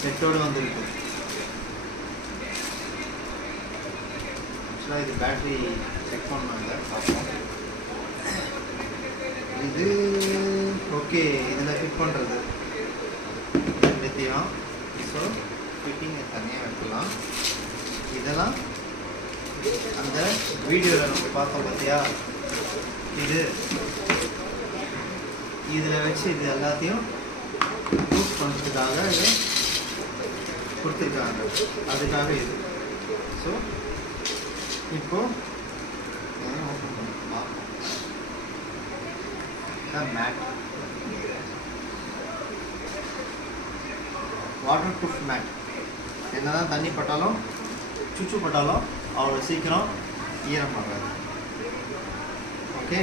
செட்டோடு வந்துருக்கு. ஆக்சுவலாக இது பேட்ரி செக் பண்ணாங்க, பார்ப்போம். இது ஓகே, இதில் ஃபிட் பண்ணுறது ரெண்டுத்தையும். ஸோ ஃபிட்டிங்கை தனியாக வைக்கலாம். இதெல்லாம் அந்த வீடியோவில் நம்ம பார்த்தோம் பார்த்தியா, இதில் வச்சு இது எல்லாத்தையும் யூஸ் பண்ணுறதுக்காக இதை கொடுத்துருக்காங்க, அதுக்காக இது. ஸோ இப்போது ஓப்பன் பண்ணலாம். Mat, waterproof mat. என்ன தான் தண்ணி பட்டாலும் சுச்சு பட்டாலும் அவ்வளோ சீக்கிரம் ஈரம் பண்ணுறது. ஓகே.